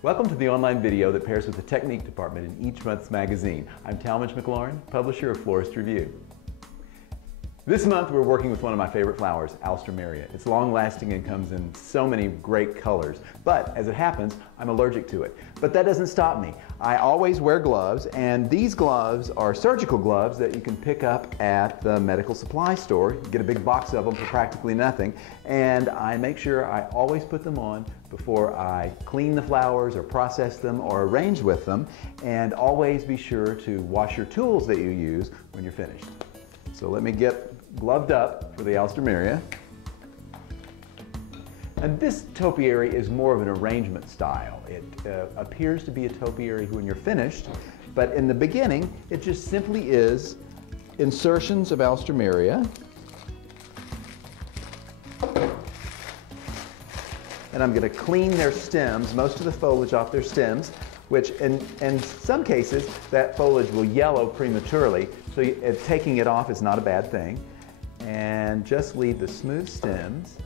Welcome to the online video that pairs with the technique department in each month's magazine. I'm Talmadge McLaurin, publisher of Florist Review. This month we're working with one of my favorite flowers, Alstroemeria. It's long-lasting and comes in so many great colors, but as it happens, I'm allergic to it. But that doesn't stop me. I always wear gloves, and these gloves are surgical gloves that you can pick up at the medical supply store. You get a big box of them for practically nothing, and I make sure I always put them on before I clean the flowers or process them or arrange with them, and always be sure to wash your tools that you use when you're finished. So let me get gloved up for the Alstroemeria. And this topiary is more of an arrangement style. It appears to be a topiary when you're finished, but in the beginning it just simply is insertions of Alstroemeria. And I'm going to clean their stems, most of the foliage off their stems, which in some cases that foliage will yellow prematurely, so taking it off is not a bad thing. And just leave the smooth stems.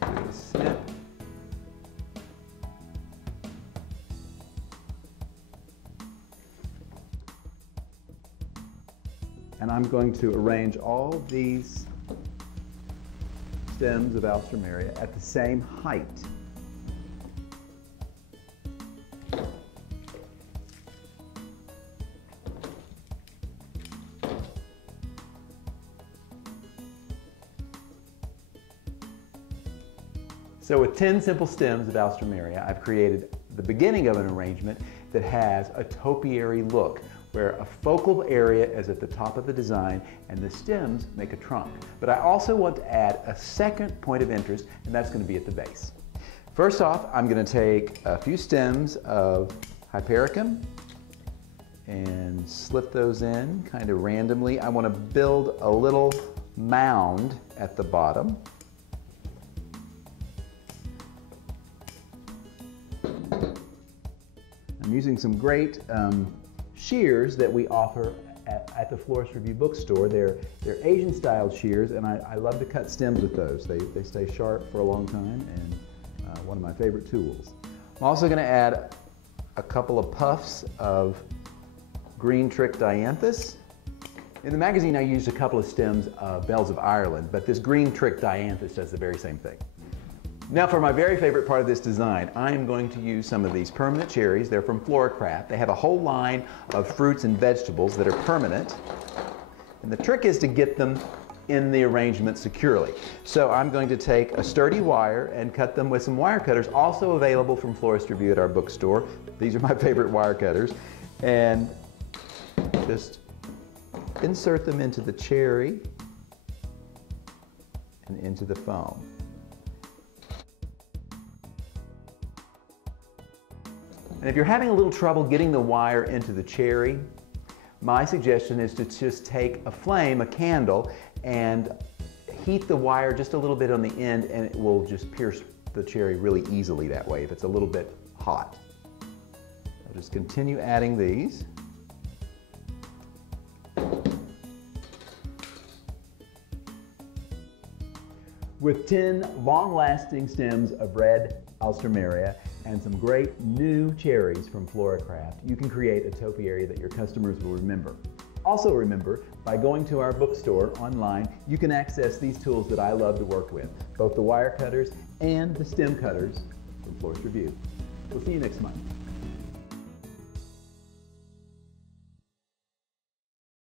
Do a snip. And I'm going to arrange all these stems of Alstroemeria at the same height. So with 10 simple stems of Alstroemeria, I've created the beginning of an arrangement that has a topiary look, where a focal area is at the top of the design and the stems make a trunk. But I also want to add a second point of interest, and that's going to be at the base. First off, I'm going to take a few stems of Hypericum and slip those in kind of randomly. I want to build a little mound at the bottom. I'm using some great shears that we offer at the Florist Review bookstore. They're Asian styled shears, and I love to cut stems with those. They stay sharp for a long time, and one of my favorite tools. I'm also going to add a couple of puffs of green trick dianthus. In the magazine I used a couple of stems of Bells of Ireland, but this green trick dianthus does the very same thing. Now for my very favorite part of this design, I am going to use some of these permanent cherries. They're from Floracraft. They have a whole line of fruits and vegetables that are permanent. And the trick is to get them in the arrangement securely. So I'm going to take a sturdy wire and cut them with some wire cutters, also available from Florist Review at our bookstore. These are my favorite wire cutters. And just insert them into the cherry and into the foam. And if you're having a little trouble getting the wire into the cherry, my suggestion is to just take a flame, a candle, and heat the wire just a little bit on the end, and it will just pierce the cherry really easily that way if it's a little bit hot. I'll just continue adding these. With 10 long-lasting stems of red Alstroemeria and some great new cherries from Floracraft, you can create a topiary that your customers will remember. Also remember, by going to our bookstore online, you can access these tools that I love to work with, both the wire cutters and the stem cutters from Florist Review. We'll see you next month.